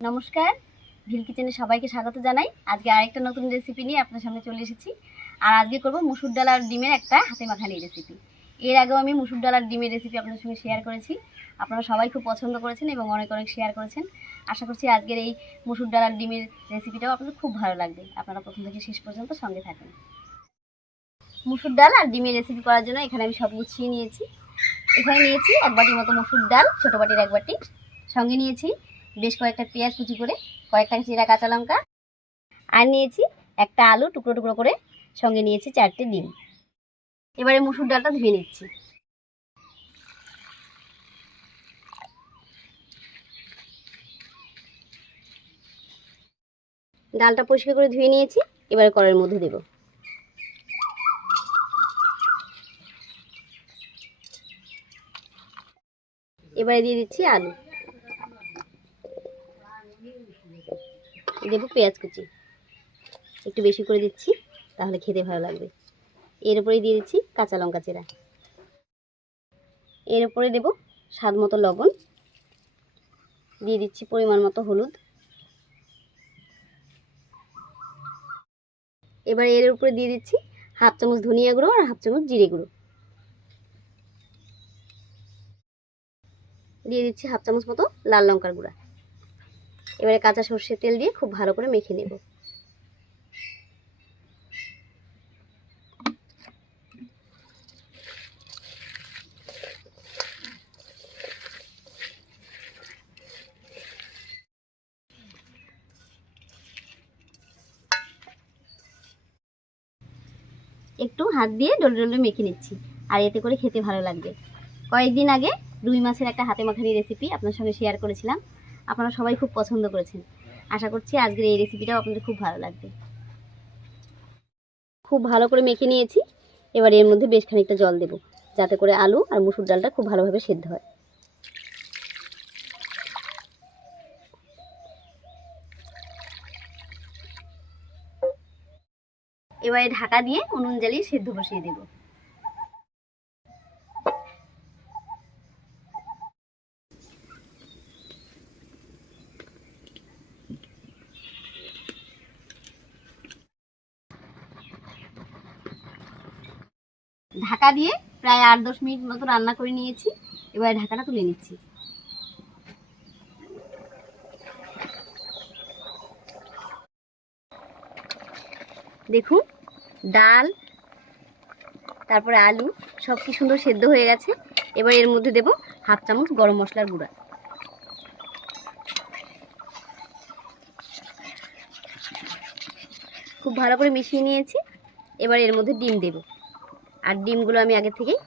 নমস্কার। ভিল কিচেনে সবাইকে স্বাগত জানাই। আজকে আরেকটা নতুন রেসিপি নিয়ে আপনার সামনে চলে এসেছি। আর আজকে করব মুসুর ডাল আর ডিমের একটা হাতে মাখানি রেসিপি এর আগেও আমি মুসুর ডাল আর ডিমের রেসিপি আপনার সঙ্গে শেয়ার করেছি। আপনারা সবাই খুব পছন্দ করেছেন এবং অনেক অনেক শেয়ার করেছেন। আশা করছি আজকের এই মুসুর ডাল আর ডিমের রেসিপিটাও আপনাদের খুব ভালো লাগবে। আপনারা প্রথম থেকে শেষ পর্যন্ত সঙ্গে থাকেন। মুসুর ডাল আর ডিমের রেসিপি করার জন্য এখানে আমি সব গুছিয়ে নিয়েছি। এখানে নিয়েছি এক বাটির মতো মুসুর ডাল, ছোটো বাটির এক বাটি। সঙ্গে নিয়েছি বেশ কয়েকটা পেঁয়াজ কুচি করে, কয়েকটা জিরা কাঁচা লঙ্কা, আর নিয়েছি একটা আলু টুকরো টুকরো করে সঙ্গে নিয়েছি চারটে ডিম। এবারে মুসুর ডালটা ধুয়ে নিচ্ছি। ডালটা পরিষ্কার করে ধুয়ে নিয়েছি, এবারে কড়াইয়ের মধ্যে দেব। এবারে দিয়ে দিচ্ছি আলু। দেবো পেঁয়াজ কুচি। একটু বেশি করে দিচ্ছি, তাহলে খেতে ভালো লাগবে। এর উপরে দিয়ে দিচ্ছি কাঁচা লঙ্কা চেরা। এর উপরে দেব স্বাদ মতো লবণ। দিয়ে দিচ্ছি পরিমাণ মতো হলুদ। এবার এর উপরে দিয়ে দিচ্ছি হাফ চামচ ধনিয়া গুঁড়ো আর হাফ চামচ জিরে গুঁড়ো। দিয়ে দিচ্ছি হাফ চামচ মতো লাল লঙ্কার গুঁড়া। এবারে কাঁচা সর্ষের তেল দিয়ে খুব ভালো করে মেখে নেব। একটু হাত দিয়ে ডলে ডলে মেখে নিচ্ছি, আর এতে করে খেতে ভালো লাগবে। কয়েকদিন আগে রুই মাছের একটা হাতে মাখানি রেসিপি আপনার সঙ্গে শেয়ার করেছিলাম। আপনারা সবাই খুব পছন্দ করেছেন। আশা করছি আজকের এই রেসিপিটাও আপনাদের খুব ভালো লাগবে। খুব ভালো করে মেখে নিয়েছি। এবার এর মধ্যে বেশ খানিকটা জল দেব, যাতে করে আলু আর মুসুর ডালটা খুব ভালোভাবে সেদ্ধ হয়। এবারে ঢাকা দিয়ে উনুন জ্বালিয়ে সেদ্ধ বসিয়ে দেব। ঢাকা দিয়ে প্রায় আট দশ মিনিট মতো রান্না করে নিয়েছি। এবার ঢাকাটা তুলে নিচ্ছি। দেখুন, ডাল, তারপরে আলু সব কি সুন্দর সেদ্ধ হয়ে গেছে। এবার এর মধ্যে দেব হাফ চামচ গরম মশলার গুঁড়া। খুব ভালো করে মিশিয়ে নিয়েছি। এবার এর মধ্যে ডিম দেব। আর ডিমগুলো আমি আগে থেকেই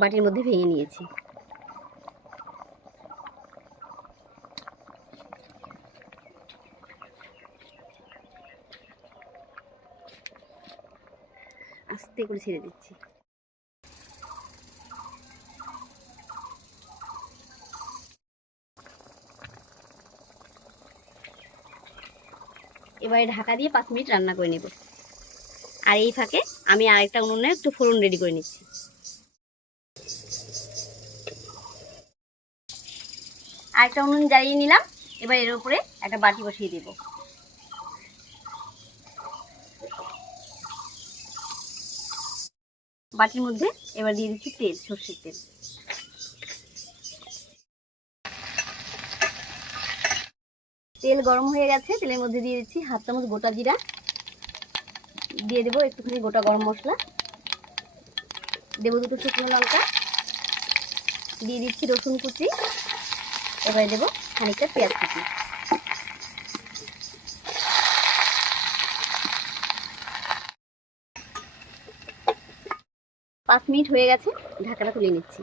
বাটির মধ্যে ভেঙে নিয়েছি। আস্তে করে ছেড়ে দিচ্ছি। এবারে ঢাকা দিয়ে পাঁচ মিনিট রান্না করে নেব। আর এই ফাঁকে আমি আরেকটা উনুনে একটু ফোড়ন রেডি করে নিচ্ছি। আরেকটা উনুন জ্বালিয়ে নিলাম, এবার এর উপরে একটা বাটি বসিয়ে দেবো। বাটির মধ্যে এবার দিয়ে দিচ্ছি তেল, সর্ষের তেল। তেল গরম হয়ে গেছে, তেলের মধ্যে দিয়ে দিচ্ছি হাফ চামচ গোটা জিরা। দিয়ে দেবো একটুখানি গোটা গরম মশলা। দেবো দুটো শুকনো লঙ্কা। দিয়ে দিচ্ছি রসুন কুচি। এবারে দেবো খানিকটা পেঁয়াজ কুচি। পাঁচ মিনিট হয়ে গেছে ঢাকাটা তুলে নিচ্ছি।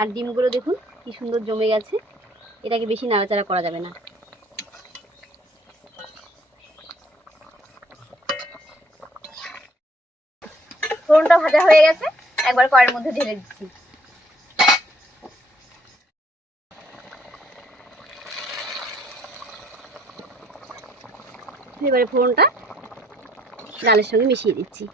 আর ডিমগুলো দেখুন, কি সুন্দর জমে গেছে। এটাকে বেশি নাড়াচাড়া করা যাবে না ফোড়নটা ভাজা হয়ে গেছে, একবার কড়াইয়ের মধ্যে ঢেলে দিচ্ছি। এবারে ফোড়নটা ডালের সঙ্গে মিশিয়ে দিচ্ছি।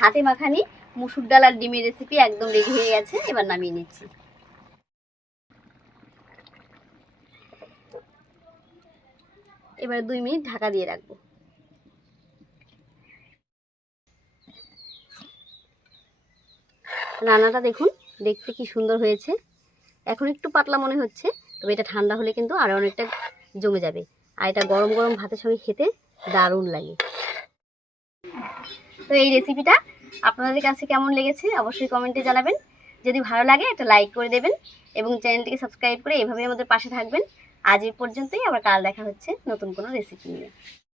হাতে মাখানি মুসুর ডাল আর ডিমের রেসিপি একদম রেডি হয়ে গেছে, এবার নামিয়ে নিচ্ছি। এবার দুই মিনিট ঢাকা দিয়ে রাখব। রান্নাটা দেখুন, দেখতে কি সুন্দর হয়েছে। এখন একটু পাতলা মনে হচ্ছে, তবে এটা ঠান্ডা হলে কিন্তু আরও অনেকটা জমে যাবে। আর এটা গরম গরম ভাতের সঙ্গে খেতে দারুণ লাগে। তো এই রেসিপিটা আপনাদের কাছে কেমন লেগেছে অবশ্যই কমেন্টে জানাবেন। যদি ভালো লাগে একটা লাইক করে দেবেন এবং চ্যানেলটিকে সাবস্ক্রাইব করে এভাবে আমাদের পাশে থাকবেন। আজ এই পর্যন্তই আবার কাল দেখা হচ্ছে নতুন কোনো রেসিপি নিয়ে।